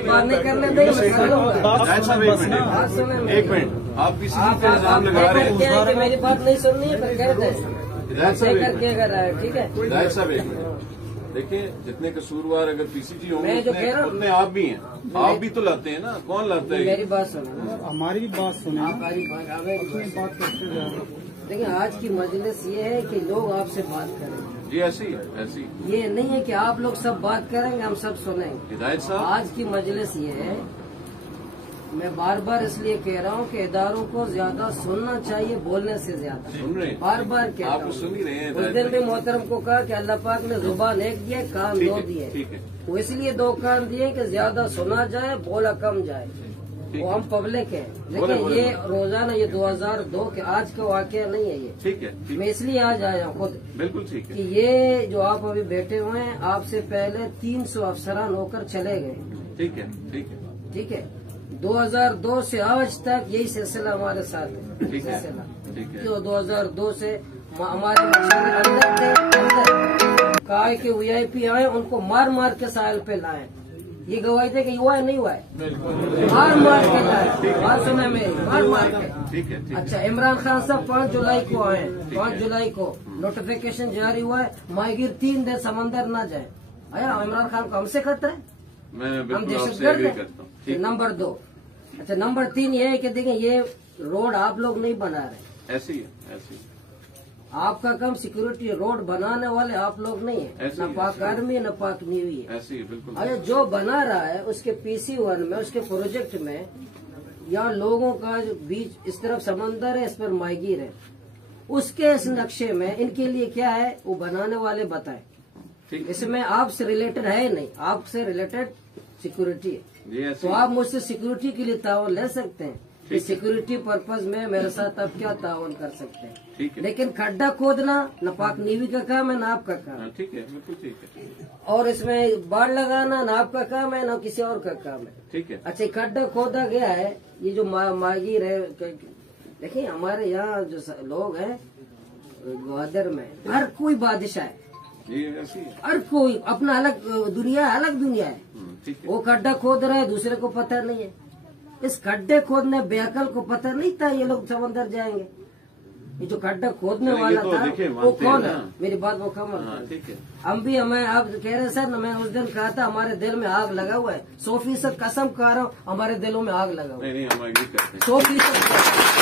बात नहीं करने देंगे। एक मिनट, आप किसी पे इल्जाम लगा रहे हैं क्या है कि मेरी बात नहीं सुननी है, फिर कह दें करके कर रहा है। ठीक है हिदायत साहब, एक मिनट देखिए, जितने कसूरवार अगर पीसीजी होंगे मैं जो कह रहा हूँ उतने आप भी हैं। आप भी तो लाते हैं ना, कौन लाता है? मेरी बात सुनो, हमारी भी बात सुने। हमारी बात करते जाओ। देखिए, आज की मजलिस ये है कि लोग आपसे बात करें। जी ऐसी है, ऐसी ये नहीं है कि आप लोग सब बात करेंगे हम सब सुनेंगे। हिदायत साहब, आज की मजलिस ये है, मैं बार बार इसलिए कह रहा हूँ कि इदारों को ज्यादा सुनना चाहिए बोलने से ज्यादा। सुन रहे हैं? बार बार कह रहा आप हूँ। सुन ही रहे हैं। उस दिन भी मोहतरम को कहा कि अल्लाह पाक ने जुबान एक दिए, कान दो दिए। ठीक है, वो इसलिए दो कान दिए कि ज्यादा सुना जाए, बोला कम जाए। वो हम पब्लिक है, लेकिन ये रोजाना ये 2002 के आज का वाकया नहीं है ये। ठीक है, मैं इसलिए आज आया हूँ खुद, बिल्कुल ठीक है कि ये जो आप अभी बैठे हुए हैं, आपसे पहले 300 अफसरान होकर चले गए। ठीक है, ठीक है, ठीक है, 2002 से आज तक यही सिलसिला हमारे साथ है। ठीक है, सिलसिला ठीक है। जो 2002 से हमारे अंदर थे, अंदर काय के VIP आए, उनको मार मार के साहिल पे लाए। ये गवाही थे कि हुआ है नहीं हुआ है, मार मार के लाए। बात सुना मेरी, मार मार के। ठीक है। अच्छा, इमरान खान साहब 5 जुलाई को आए, 5 जुलाई को नोटिफिकेशन जारी हुआ है, माहिर 3 दिन समंदर न जाए। आया इमरान खान को हमसे खतरा है, मैं हम बिल्कुल आपसे दहशतगर्द एग्री हैं। करता हूँ। नंबर 2। अच्छा, नंबर 3 ये है कि देखिए, ये रोड आप लोग नहीं बना रहे, ऐसी है, ऐसी आपका काम सिक्योरिटी, रोड बनाने वाले आप लोग नहीं है, ऐसे न ही, पाक ऐसे ही। आर्मी न पाक नेवी है। ऐसी है, बिल्कुल। अरे जो बना रहा है उसके PC1 में, उसके प्रोजेक्ट में, यहाँ लोगों का जो बीच इस तरफ समंदर है, इस पर माहिर है, उसके इस नक्शे में इनके लिए क्या है वो बनाने वाले बताए। ठीक, इसमें आपसे रिलेटेड है नहीं, आपसे रिलेटेड सिक्योरिटी है। जी ऐसी तो आप मुझसे सिक्योरिटी के लिए तावन ले सकते हैं कि सिक्योरिटी पर्पज में मेरे साथ आप क्या तावन कर सकते हैं। ठीक है, लेकिन खड्डा खोदना न पाक नेवी का काम है, न आपका काम है। ठीक है, बिल्कुल ठीक है, और इसमें बाढ़ लगाना न आपका काम है, न किसी और का काम है। ठीक है। अच्छा, खड्डा खोदा गया है, ये जो मागिर है, देखिए हमारे यहाँ जो लोग हैं ग्वादर में, हर कोई बादशाह है, जी ऐसी है, हर कोई अपना अलग दुनिया है, अलग दुनिया है। ठीक है। वो खड्डा खोद रहा है, दूसरे को पता नहीं है। इस खड्डे खोदने बेअकल को पता नहीं था ये लोग समंदर जाएंगे। ये जो खड्डा खोदने चलिए, वाला तो था देखिए, वो मानते कौन हैं है? ना। मेरी बात वो कमल। हाँ, ठीक है। हम भी हमें आप कह रहे सर, मैं उस दिन कहा था हमारे दिल में आग लगा हुआ है, 100% कसम खा रहा हूँ, हमारे दिलों में आग लगा हुआ है, नहीं, हम एग्री करते हैं। 100%।